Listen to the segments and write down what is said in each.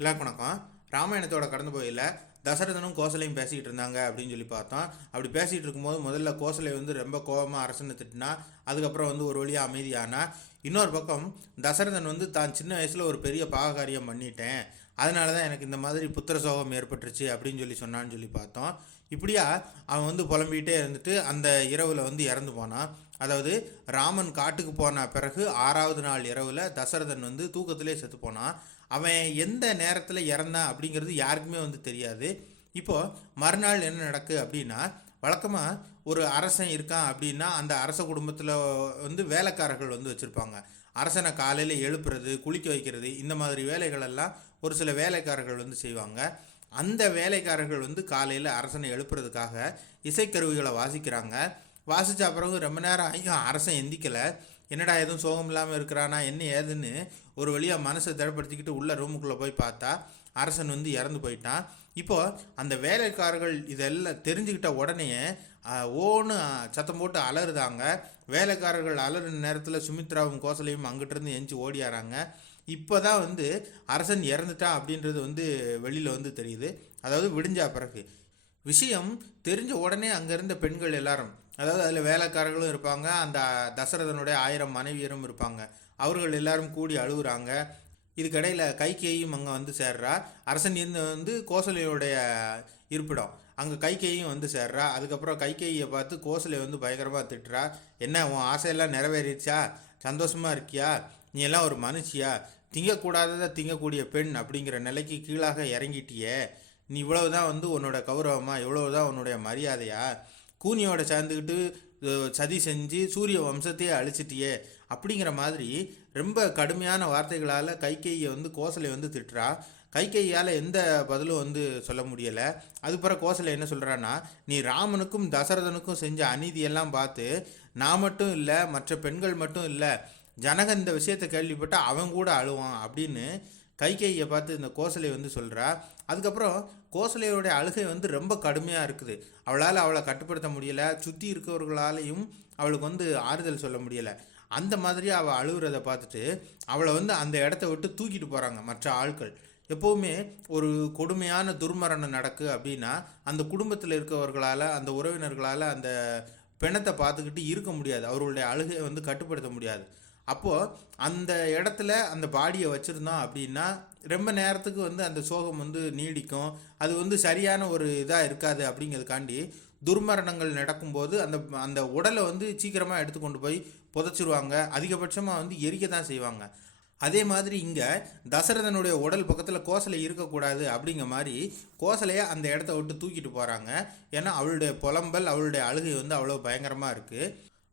எல்லாருக்கும் வணக்கம். ராமாயணத்தோட கடந்து போயில தசரதனும் கோசலையும் பேசிக்கிட்டு இருந்தாங்க அப்படின்னு சொல்லி பார்த்தோம். அப்படி பேசிகிட்டு இருக்கும்போது முதல்ல கோசலை ரொம்ப கோபமாக அரசனை திட்டினா. அதுக்கப்புறம் ஒரு வழியாக அமைதியானா. இன்னொரு பக்கம் தசரதன் தான் சின்ன வயசில் ஒரு பெரிய பாககாரியம் பண்ணிட்டேன், அதனால தான் எனக்கு இந்த மாதிரி புத்திர சோகம் ஏற்பட்டுருச்சு அப்படின்னு சொல்லி சொன்னான்னு சொல்லி பார்த்தோம். இப்படியா அவன் புலம்பிகிட்டே இருந்துட்டு அந்த இரவில் இறந்து போனான். அதாவது ராமன் காட்டுக்கு போன பிறகு 6வது நாள் இரவில் தசரதன் தூக்கத்திலே செத்து போனான். அவன் எந்த நேரத்தில் இறந்தான் அப்படிங்கிறது யாருக்குமே தெரியாது. இப்போது மறுநாள் என்ன நடக்கு அப்படின்னா, வழக்கமாக ஒரு அரசன் இருக்கான் அப்படின்னா அந்த அரச குடும்பத்தில் வேலைக்காரர்கள் வச்சுருப்பாங்க. அரசனை காலையில் எழுப்புறது, குளிக்க வைக்கிறது, இந்த மாதிரி வேலைகளெல்லாம் ஒரு சில வேலைக்காரர்கள் செய்வாங்க. அந்த வேலைக்காரர்கள் காலையில் அரசனை எழுப்புறதுக்காக இசைக்கருவிகளை வாசிக்கிறாங்க. வாசித்த பிறகு ரொம்ப நேரம் ஆகியும் அரசன் எந்திக்கலை. என்னடா எதுவும் சோகம் இல்லாமல் இருக்கிறானா என்ன ஏதுன்னு ஒரு வழியாக மனசை திடப்படுத்திக்கிட்டு உள்ள ரூமுக்குள்ளே போய் பார்த்தா அரசன் இறந்து போயிட்டான். இப்போது அந்த வேலைக்காரர்கள் இதெல்லாம் தெரிஞ்சுக்கிட்ட உடனே ஓன்னு சத்தம் போட்டு அலறுதாங்க. வேலைக்காரர்கள் அலறு நேரத்தில் சுமித்ராவும் கோசலையும் அங்கிட்டிருந்து எஞ்சி ஓடியாராங்க. இப்போ தான் அரசன் இறந்துட்டான் அப்படின்றது வெளியில் தெரியுது. அதாவது விடிஞ்சா பிறகு விஷயம் தெரிஞ்ச உடனே அங்கே இருந்த பெண்கள் எல்லாரும், அதாவது அதில் வேலைக்காரர்களும் இருப்பாங்க, அந்த தசரதனுடைய 1000 மனைவியரும் இருப்பாங்க. அவர்கள் எல்லாரும் கூடி அழுகுறாங்க. இதுக்கடையில் கைகேயும் அங்கே சேர்றா. அரசன் கோசலையோடைய இருப்பிடம் அங்கே கைகேயும் சேர்றா. அதுக்கப்புறம் கைகேயை பார்த்து கோசலை பயங்கரமாக திட்டுறா. என்ன உன் ஆசையெல்லாம் நிறைவேறிடுச்சா? சந்தோஷமாக இருக்கியா? நீ எல்லாம் ஒரு மனுஷியா? திங்கக்கூடாததை திங்கக்கூடிய பெண் அப்படிங்கிற நிலைக்கு கீழாக இறங்கிட்டியே. நீ இவ்வளவுதான் உன்னோட கௌரவமா? இவ்வளவுதான் உன்னுடைய மரியாதையா? கூனியோட சேர்ந்துக்கிட்டு சதி செஞ்சு சூரிய வம்சத்தையே அழிச்சிட்டியே அப்படிங்கிற மாதிரி ரொம்ப கடுமையான வார்த்தைகளால் கைகேயை கோசலை திட்டுறா. கைகேயால் எந்த பதிலும் சொல்ல முடியலை. அதுக்கப்புறம் கோசலை என்ன சொல்கிறான்னா, நீ ராமனுக்கும் தசரதனுக்கும் செஞ்ச அநீதியெல்லாம் பார்த்து நான் மட்டும் இல்லை, மற்ற பெண்கள் மட்டும் இல்லை, ஜனகன் இந்த விஷயத்தை கேள்விப்பட்டால் அவன் கூட அழுவான் அப்படின்னு கைகேயை பார்த்து இந்த கோசலை சொல்கிறா. அதுக்கப்புறம் கோசலையோடைய அழுகை ரொம்ப கடுமையாக இருக்குது. அவளை கட்டுப்படுத்த முடியலை. சுற்றி இருக்கவர்களாலையும் அவளுக்கு ஆறுதல் சொல்ல முடியலை. அந்த மாதிரி அவள் அழுகிறத பார்த்துட்டு அவளை அந்த இடத்த விட்டு தூக்கிட்டு போகிறாங்க மற்ற ஆட்கள். எப்போவுமே ஒரு கொடுமையான துர்மரணம் நடக்கு அப்படின்னா அந்த குடும்பத்தில் இருக்கவர்களால், அந்த உறவினர்களால் அந்த பிணத்தை பார்த்துக்கிட்டு இருக்க முடியாது. அவர்களுடைய அழுகையை கட்டுப்படுத்த முடியாது. அப்போது அந்த இடத்துல அந்த பாடியை வச்சுருந்தோம் அப்படின்னா ரொம்ப நேரத்துக்கு அந்த சோகம் நீடிக்கும். அது சரியான ஒரு இதாக இருக்காது. அப்படிங்கிறதுக்காண்டி துர்மரணங்கள் நடக்கும்போது அந்த அந்த உடலை சீக்கிரமாக எடுத்துக்கொண்டு போய் புதைச்சிருவாங்க. அதிகபட்சமாக எரிக்க தான் செய்வாங்க. அதே மாதிரி இங்கே தசரதனுடைய உடல் பக்கத்தில் கோசலை இருக்கக்கூடாது அப்படிங்கிற மாதிரி கோசலையை அந்த இடத்த விட்டு தூக்கிட்டு போகிறாங்க. ஏன்னா அவளுடைய புலம்பல், அவளுடைய அழுகை அவ்வளோ பயங்கரமாக இருக்குது.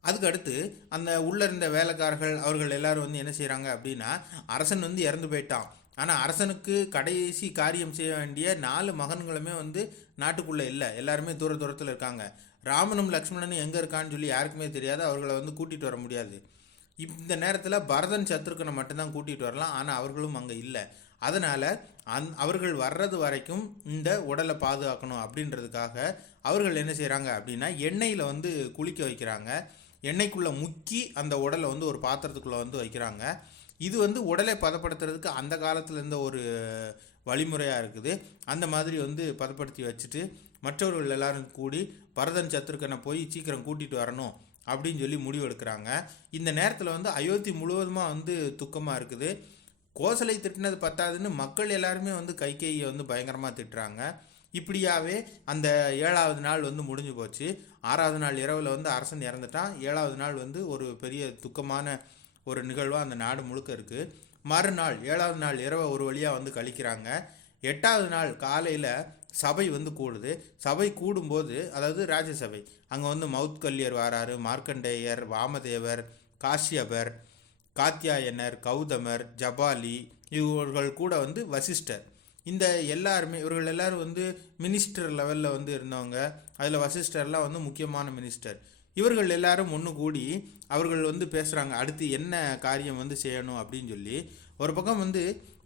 அதுக்கு அடுத்து அந்த உள்ளே இருந்த வேலைக்காரர்கள் அவர்கள் எல்லாரும் என்ன செய்கிறாங்க அப்படின்னா, அரசன் இறந்து போயிட்டான். ஆனால் அரசனுக்கு கடைசி காரியம் செய்ய வேண்டிய 4 மகன்களுமே நாட்டுக்குள்ளே இல்லை. எல்லாருமே தூரத்தில் இருக்காங்க. ராமனும் லக்ஷ்மணனும் எங்கே இருக்கான்னு சொல்லி யாருக்குமே தெரியாது. அவர்களை கூட்டிகிட்டு வர முடியாது. இந்த நேரத்தில் பரதன் சத்ருகனை மட்டும்தான் கூட்டிகிட்டு வரலாம். ஆனால் அவர்களும் அங்கே இல்லை. அதனால் அவர்கள் வர்றது வரைக்கும் இந்த உடலை பாதுகாக்கணும் அப்படின்றதுக்காக அவர்கள் என்ன செய்கிறாங்க அப்படின்னா, எண்ணெயில் குளிக்க வைக்கிறாங்க. எண்ணெய்க்குள்ளே முக்கி அந்த உடலை ஒரு பாத்திரத்துக்குள்ளே வைக்கிறாங்க. இது உடலை பதப்படுத்துறதுக்கு அந்த காலத்தில் இருந்த ஒரு வழிமுறையாக இருக்குது. அந்த மாதிரி பதப்படுத்தி வச்சுட்டு மற்றவர்கள் எல்லாரும் கூடி பரதன் சத்ருகனை போய் சீக்கிரம் கூட்டிகிட்டு வரணும் அப்படின்னு சொல்லி முடிவு எடுக்கிறாங்க. இந்த நேரத்தில் அயோத்தி முழுவதுமாக துக்கமாக இருக்குது. கோசலை திட்டினது பத்தாதுன்னு மக்கள் எல்லாருமே கைகேயை பயங்கரமாக திட்டுறாங்க. இப்படியாவே அந்த 7வது நாள் முடிஞ்சு போச்சு. 6வது நாள் இரவில் அரசன் இறந்துட்டான். 7வது நாள் ஒரு பெரிய துக்கமான ஒரு நிகழ்வாக அந்த நாடு முழுக்க இருக்குது. மறுநாள் 7வது நாள் இரவை ஒரு வழியாக கழிக்கிறாங்க. 8வது நாள் காலையில் சபை கூடுது. சபை கூடும்போது, அதாவது ராஜ்யசபை, அங்கே மௌத்கல்யர் வராரு, மார்க்கண்டேயர், வாமதேவர், காஷ்யபர், காத்தியாயனர், கௌதமர், ஜபாலி, இவர்கள் கூட வசிஷ்டர், இந்த எல்லாருமே இவர்கள் எல்லாரும் மினிஸ்டர் லெவலில் இருந்தவங்க. அதில் வசிஷ்டர்லாம் முக்கியமான மினிஸ்டர். இவர்கள் எல்லாரும் ஒன்று கூடி அவர்கள் பேசுகிறாங்க, அடுத்து என்ன காரியம் செய்யணும் அப்படின்னு சொல்லி. ஒரு பக்கம்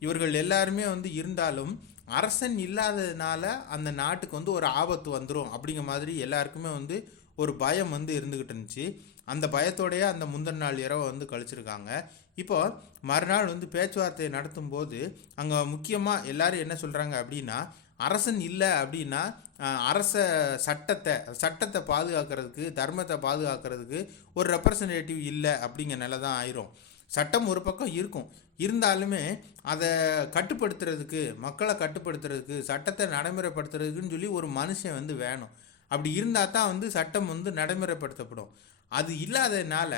இவர்கள் எல்லாருமே இருந்தாலும் அரசன் இல்லாததுனால அந்த நாட்டுக்கு ஒரு ஆபத்து வந்துடும் அப்படிங்கிற மாதிரி எல்லாருக்குமே ஒரு பயம் இருந்துக்கிட்டு இருந்துச்சு. அந்த பயத்தோடைய அந்த முந்தின நாள் இரவை கழிச்சிருக்காங்க. இப்போ மறுநாள் வந்து பேச்சுவார்த்தை நடத்தும் போது அங்கே முக்கியமாக எல்லாரும் என்ன சொல்கிறாங்க அப்படின்னா, அரசன் இல்லை அப்படின்னா அரச சட்டத்தை பாதுகாக்கிறதுக்கு, தர்மத்தை பாதுகாக்கிறதுக்கு ஒரு ரெப்ரசன்டேட்டிவ் இல்லை அப்படிங்கிற நிலை தான் ஆயிரும். சட்டம் ஒரு பக்கம் இருக்கும், இருந்தாலுமே அதை கட்டுப்படுத்துறதுக்கு, மக்களை கட்டுப்படுத்துறதுக்கு, சட்டத்தை நடைமுறைப்படுத்துறதுக்குன்னு சொல்லி ஒரு மனுஷன் வந்து வேணும். அப்படி இருந்தால் தான் வந்து சட்டம் வந்து நடைமுறைப்படுத்தப்படும். அது இல்லாததுனால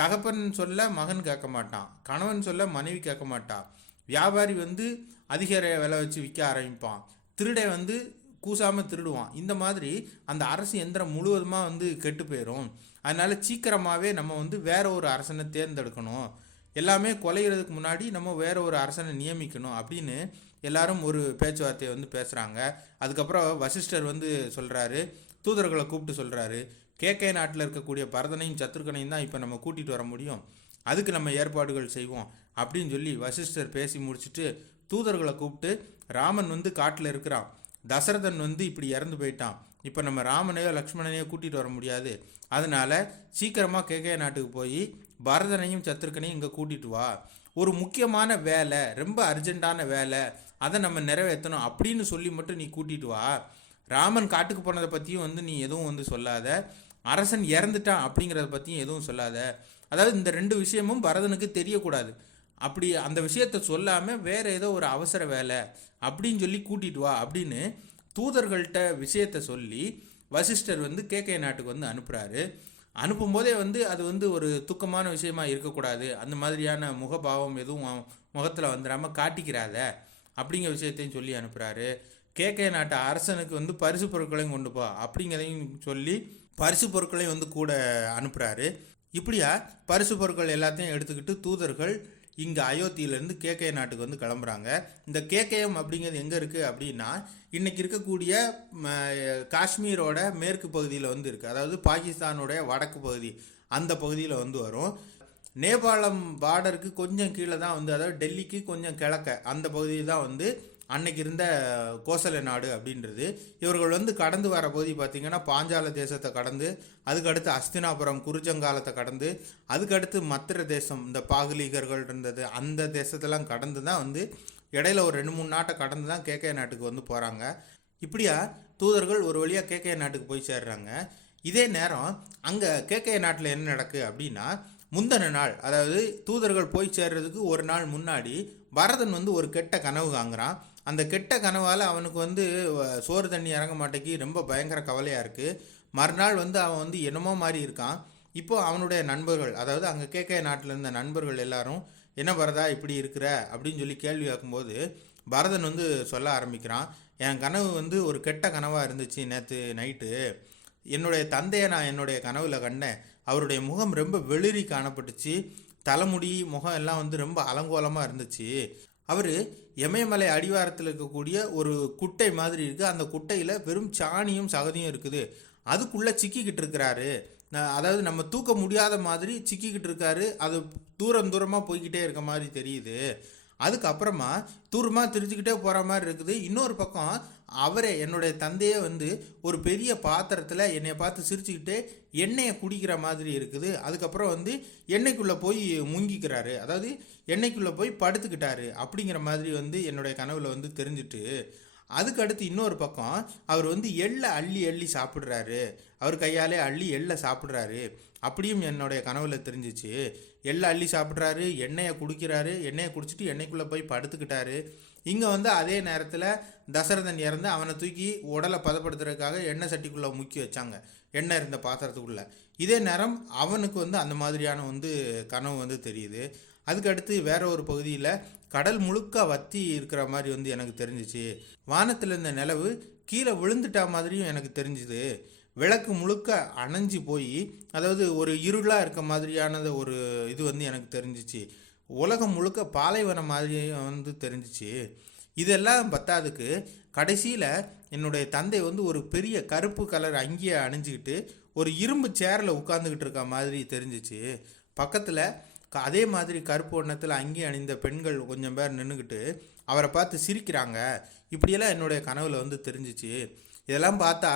தகப்பன் சொல்ல மகன் கேட்க மாட்டான், கணவன் சொல்ல மனைவி கேட்க மாட்டான், வியாபாரி வந்து அதிக விலை வச்சு விற்க ஆரம்பிப்பான், திருடை வந்து கூசாமல் திருடுவான். இந்த மாதிரி அந்த அரசு எந்திரம் முழுவதுமாக வந்து கெட்டு போயிடும். அதனால சீக்கிரமாகவே நம்ம வந்து வேற ஒரு அரசனை தேர்ந்தெடுக்கணும், எல்லாமே குலைகிறதுக்கு முன்னாடி நம்ம வேற ஒரு அரசனை நியமிக்கணும் அப்படின்னு எல்லாரும் ஒரு பேச்சுவார்த்தையை வந்து பேசுகிறாங்க. அதுக்கப்புறம் வசிஷ்டர் வந்து சொல்கிறாரு, தூதர்களை கூப்பிட்டு சொல்கிறாரு, கேக்கை நாட்டில் இருக்கக்கூடிய பரதனையும் சத்ருகனையும் தான் இப்போ நம்ம கூட்டிகிட்டு வர முடியும், அதுக்கு நம்ம ஏற்பாடுகள் செய்வோம் அப்படின்னு சொல்லி வசிஷ்டர் பேசி முடிச்சுட்டு தூதர்களை கூப்பிட்டு, ராமன் வந்து காட்டில் இருக்கிறான், தசரதன் வந்து இப்படி இறந்து போயிட்டான், இப்போ நம்ம ராமனையோ லக்ஷ்மணனையோ கூட்டிகிட்டு வர முடியாது, அதனால் சீக்கிரமாக கேக்கை நாட்டுக்கு போய் பரதனையும் சத்ருகனையும் இங்கே கூட்டிகிட்டு வா, ஒரு முக்கியமான வேலை, ரொம்ப அர்ஜென்ட்டான வேலை, அதை நம்ம நிறைவேற்றணும் அப்படின்னு சொல்லி மட்டும் நீ கூட்டிகிட்டு வா, ராமன் காட்டுக்கு போனதை பற்றியும் வந்து நீ எதுவும் வந்து சொல்லாத, அரசன் இறந்துட்டான் அப்படிங்கிறத பற்றியும் எதுவும் சொல்லாத, அதாவது இந்த 2 விஷயமும் பரதனுக்கு தெரியக்கூடாது, அப்படி அந்த விஷயத்த சொல்லாமல் வேற ஏதோ ஒரு அவசர வேலை அப்படின்னு சொல்லி கூட்டிகிட்டு வா அப்படின்னு தூதர்கள்ட்ட விஷயத்த சொல்லி வசிஷ்டர் வந்து கேக்கை நாட்டுக்கு வந்து அனுப்புகிறாரு. அனுப்பும்போதே வந்து அது வந்து ஒரு துக்கமான விஷயமா இருக்கக்கூடாது, அந்த மாதிரியான முகபாவம் எதுவும் முகத்தில் வந்துடாமல் காட்டிக்கிறாத அப்படிங்கிற விஷயத்தையும் சொல்லி அனுப்புகிறாரு. கேக்கை நாட்டு அரசனுக்கு வந்து பரிசு பொருட்களையும் கொண்டு போ அப்படிங்கிறதையும் சொல்லி பரிசு பொருட்களையும் வந்து கூட அனுப்புகிறாரு. இப்படியா பரிசு பொருட்கள் எல்லாத்தையும் எடுத்துக்கிட்டு தூதர்கள் இங்கே அயோத்தியிலேருந்து கேக்கை நாட்டுக்கு வந்து கிளம்புறாங்க. இந்த கேக்கயம் அப்படிங்கிறது எங்கே இருக்குது அப்படின்னா, இன்றைக்கி இருக்கக்கூடிய காஷ்மீரோட மேற்கு பகுதியில் வந்து இருக்குது, அதாவது பாகிஸ்தானுடைய வடக்கு பகுதி, அந்த பகுதியில் வந்து வரும். நேபாளம் பார்டருக்கு கொஞ்சம் கீழே தான் வந்து, அதாவது டெல்லிக்கு கொஞ்சம் கிழக்க அந்த பகுதியில் தான் வந்து அன்னைக்கு இருந்த கோசல நாடு அப்படின்றது. இவர்கள் வந்து கடந்து வர பகுதி பார்த்திங்கன்னா பாஞ்சால தேசத்தை கடந்து, அதுக்கடுத்து அஸ்தினாபுரம் குருஜங்காலத்தை கடந்து, அதுக்கடுத்து மத்திர தேசம், இந்த பாகலீகர்கள் இருந்தது அந்த தேசத்தெல்லாம் கடந்து தான் வந்து இடையில ஒரு 2-3 நாட்டை கடந்து தான் கேக்கை நாட்டுக்கு வந்து போகிறாங்க. இப்படியா தூதர்கள் ஒரு வழியாக கேக்கை நாட்டுக்கு போய் சேர்றாங்க. இதே நேரம் அங்கே கேக்கை நாட்டில் என்ன நடக்குது அப்படின்னா, முந்தின நாள், அதாவது தூதர்கள் போய் சேர்றதுக்கு ஒரு நாள் முன்னாடி பரதன் வந்து ஒரு கெட்ட கனவு காங்குறான். அந்த கெட்ட கனவால் அவனுக்கு வந்து சோறு தண்ணி இறங்க மாட்டேங்கி ரொம்ப பயங்கர கவலையாக இருக்குது. மறுநாள் வந்து அவன் வந்து என்னமோ மாதிரி இருக்கான். இப்போது அவனுடைய நண்பர்கள், அதாவது அங்கே கேக்கை நாட்டில் இருந்த நண்பர்கள் எல்லாரும், என்ன பரதா இப்படி இருக்கிற அப்படின்னு சொல்லி கேள்வி கேட்கும்போது பரதன் வந்து சொல்ல ஆரம்பிக்கிறான், என் கனவு வந்து ஒரு கெட்ட கனவாக இருந்துச்சு, நேற்று நைட்டு என்னுடைய தந்தையை நான் என்னுடைய கனவுல கண்டேன், அவருடைய முகம் ரொம்ப வெளிரி காணப்பட்டுச்சு, தலைமுடி முகம் எல்லாம் வந்து ரொம்ப அலங்கோலமாக இருந்துச்சு, அவர் எமயமலை அடிவாரத்தில் இருக்கக்கூடிய ஒரு குட்டை மாதிரி இருக்குது, அந்த குட்டையில் வெறும் சாணியும் சகதியும் இருக்குது, அதுக்குள்ளே சிக்கிக்கிட்டு இருக்கிறாரு, அதாவது நம்ம தூக்க முடியாத மாதிரி சிக்கிக்கிட்டு இருக்காரு, அது தூரமாக போய்கிட்டே இருக்க மாதிரி தெரியுது, அதுக்கப்புறமா தூரமாக திரிச்சுக்கிட்டே போகிற மாதிரி இருக்குது, இன்னொரு பக்கம் அவரே என்னுடைய தந்தையே வந்து ஒரு பெரிய பாத்திரத்தில் என்னை பார்த்து சிரிச்சுக்கிட்டே எண்ணெயை குடிக்கிற மாதிரி இருக்குது, அதுக்கப்புறம் வந்து எண்ணெய்க்குள்ளே போய் முங்கிக்கிறாரு, அதாவது எண்ணெய்க்குள்ளே போய் படுத்துக்கிட்டாரு அப்படிங்கிற மாதிரி வந்து என்னுடைய கனவில் வந்து தெரிஞ்சுட்டு, அதுக்கடுத்து இன்னொரு பக்கம் அவர் வந்து எள்ளை அள்ளி சாப்பிட்றாரு, அவர் கையாலே அள்ளி எள்ளை சாப்பிட்றாரு அப்படியும் என்னுடைய கனவில் தெரிஞ்சிச்சு, எள்ளை அள்ளி சாப்பிட்றாரு, எண்ணெயை குடிக்கிறாரு, எண்ணெயை குடிச்சிட்டு எண்ணெய்க்குள்ளே போய் படுத்துக்கிட்டாரு. இங்கே வந்து அதே நேரத்தில் தசரதன் இறந்து அவனை தூக்கி உடலை பதப்படுத்துறதுக்காக எண்ணெய் சட்டிக்குள்ளே முக்கி வச்சாங்க, எண்ணெய் இருந்த பாத்திரத்துக்குள்ளே. இதே நேரம் அவனுக்கு வந்து அந்த மாதிரியான வந்து கனவு வந்து தெரியுது. அதுக்கடுத்து வேற ஒரு பகுதியில் கடல் முழுக்க வத்தி இருக்கிற மாதிரி வந்து எனக்கு தெரிஞ்சிச்சு, வானத்தில் இருந்த நிலவு கீழே விழுந்துட்டா மாதிரியும் எனக்கு தெரிஞ்சுது, விளக்கு முழுக்க அணைஞ்சு போய், அதாவது ஒரு இருளாக இருக்க மாதிரியானது ஒரு இது வந்து எனக்கு தெரிஞ்சிச்சு, உலகம் முழுக்க பாலைவனம் மாதிரி வந்து தெரிஞ்சிச்சு. இதெல்லாம் பத்தாதுக்கு கடைசியில் என்னுடைய தந்தை வந்து ஒரு பெரிய கருப்பு கலர் அங்கியை அணிஞ்சிக்கிட்டு ஒரு இரும்பு சேரில் உட்காந்துக்கிட்டு இருக்க மாதிரி தெரிஞ்சிச்சு, பக்கத்தில் அதே மாதிரி கருப்பு வண்ணத்தில் அங்கி அணிந்த பெண்கள் கொஞ்சம் பேர் நின்றுக்கிட்டு அவரை பார்த்து சிரிக்கிறாங்க, இப்படியெல்லாம் என்னுடைய கனவில் வந்து தெரிஞ்சிச்சு. இதெல்லாம் பார்த்தா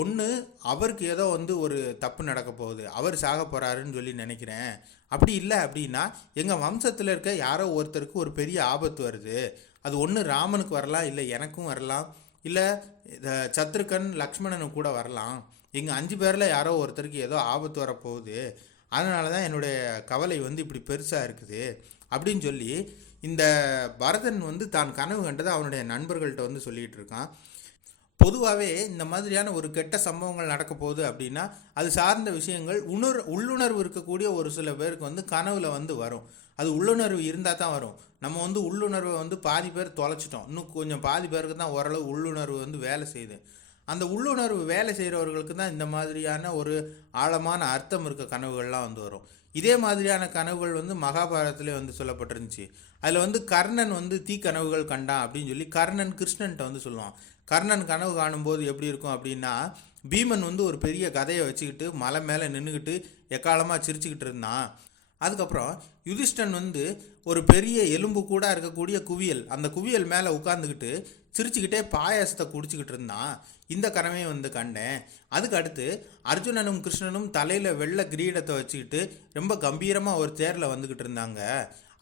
ஒன்று அவருக்கு ஏதோ வந்து ஒரு தப்பு நடக்க போகுது, அவர் சாக போகிறாருன்னு சொல்லி நினைக்கிறேன். அப்படி இல்லை அப்படின்னா எங்கள் வம்சத்தில் இருக்க யாரோ ஒருத்தருக்கு ஒரு பெரிய ஆபத்து வருது. அது ஒன்று ராமனுக்கு வரலாம், இல்லை எனக்கும் வரலாம், இல்லை சத்ருகன் லக்ஷ்மணனுக்கு கூட வரலாம். எங்கள் 5 பேரில் யாரோ ஒருத்தருக்கு ஏதோ ஆபத்து வரப்போகுது. அதனால தான் என்னுடைய கவலை வந்து இப்படி பெருசாக இருக்குது அப்படின்னு சொல்லி இந்த பரதன் வந்து தான் கனவு கண்டதை அவனுடைய நண்பர்கள்ட்ட வந்து சொல்லிகிட்டு இருக்கான். பொதுவாகவே இந்த மாதிரியான ஒரு கெட்ட சம்பவங்கள் நடக்க போகுது அப்படின்னா அது சார்ந்த விஷயங்கள் உள்ளுணர்வு இருக்கக்கூடிய ஒரு சில பேருக்கு வந்து கனவுல வந்து வரும். அது உள்ளுணர்வு இருந்தால் தான் வரும். நம்ம வந்து உள்ளுணர்வை வந்து பாதி பேர் தொலைச்சிட்டோம், இன்னும் கொஞ்சம் பாதி பேருக்கு தான் ஓரளவு உள்ளுணர்வு வந்து வேலை செய்யுது. அந்த உள்ளுணர்வு வேலை செய்கிறவர்களுக்கு தான் இந்த மாதிரியான ஒரு ஆழமான அர்த்தம் இருக்க கனவுகள்லாம் வந்து வரும். இதே மாதிரியான கனவுகள் வந்து மகாபாரதத்திலே வந்து சொல்லப்பட்டிருந்துச்சு. அதில் வந்து கர்ணன் வந்து தீக்கனவுகள் கண்டான் அப்படின்னு சொல்லி கர்ணன் கிருஷ்ணன்ட்ட வந்து சொல்லுவான். கர்ணன் கனவு காணும்போது எப்படி இருக்கும் அப்படின்னா, பீமன் வந்து ஒரு பெரிய கதையை வச்சுக்கிட்டு மலை மேலே நின்றுக்கிட்டு எக்காலமாக சிரிச்சுக்கிட்டு இருந்தான். அதுக்கப்புறம் யுதிஷ்டன் வந்து ஒரு பெரிய எலும்பு கூட இருக்கக்கூடிய குவியல், அந்த குவியல் மேலே உட்காந்துக்கிட்டு சிரிச்சுக்கிட்டே பாயாசத்தை குடிச்சிக்கிட்டு இருந்தான். இந்த கனவையும் வந்து கண்டேன். அதுக்கு அடுத்து அர்ஜுனனும் கிருஷ்ணனும் தலையில் வெள்ளை கிரீடத்தை வச்சுக்கிட்டு ரொம்ப கம்பீரமாக ஒரு தேரில் வந்துக்கிட்டு இருந்தாங்க.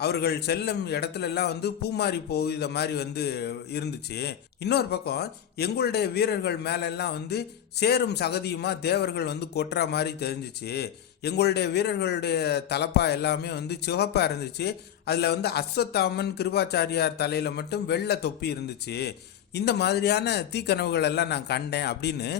அவர்கள் செல்லும் இடத்துலலாம் வந்து பூமாரி போகுத மாதிரி வந்து இருந்துச்சு. இன்னொரு பக்கம் எங்களுடைய வீரர்கள் மேலெல்லாம் வந்து சேரும் சகதியுமாக தேவர்கள் வந்து கொட்டுற மாதிரி தெரிஞ்சிச்சு. எங்களுடைய வீரர்களுடைய தலப்பா எல்லாமே வந்து சிவப்பாக இருந்துச்சு. அதில் வந்து அஸ்வத்தாமன் கிருபாச்சாரியார் தலையில் மட்டும் வெள்ளை தொப்பி இருந்துச்சு. இந்த மாதிரியான தீக்கனவுகள் எல்லாம் நான் கண்டேன் அப்படின்னு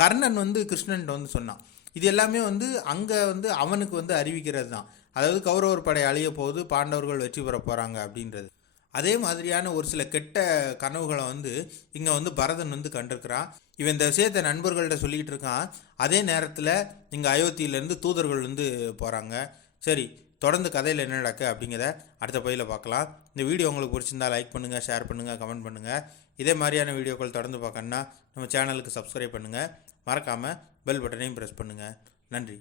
கர்ணன் வந்து கிருஷ்ணன்ட்ட வந்து சொன்னான். இது எல்லாமே வந்து அங்கே வந்து அவனுக்கு வந்து அறிவிக்கிறது தான். அதாவது கௌரவர் படை அழிய போது பாண்டவர்கள் வெற்றி பெற போகிறாங்க அப்படின்றது. அதே மாதிரியான ஒரு சில கெட்ட கனவுகளை வந்து இங்கே வந்து பரதன் வந்து கண்டிருக்கிறான். இவன் இந்த விஷயத்தை நண்பர்கள்ட்ட சொல்லிக்கிட்டு இருக்கான். அதே நேரத்தில் இங்கே அயோத்தியிலேருந்து தூதர்கள் வந்து போகிறாங்க. சரி, தொடர்ந்து கதையில் என்ன நடக்கு அப்படிங்கிறத அடுத்த பதிவில் பார்க்கலாம். இந்த வீடியோ உங்களுக்கு பிடிச்சிருந்தா லைக் பண்ணுங்கள், ஷேர் பண்ணுங்கள், கமெண்ட் பண்ணுங்கள். இதே மாதிரியான வீடியோக்கள் தொடர்ந்து பார்க்கணுன்னா நம்ம சேனலுக்கு சப்ஸ்கிரைப் பண்ணுங்கள். மறக்காமல் பெல் பட்டனையும் ப்ரெஸ் பண்ணுங்கள். நன்றி.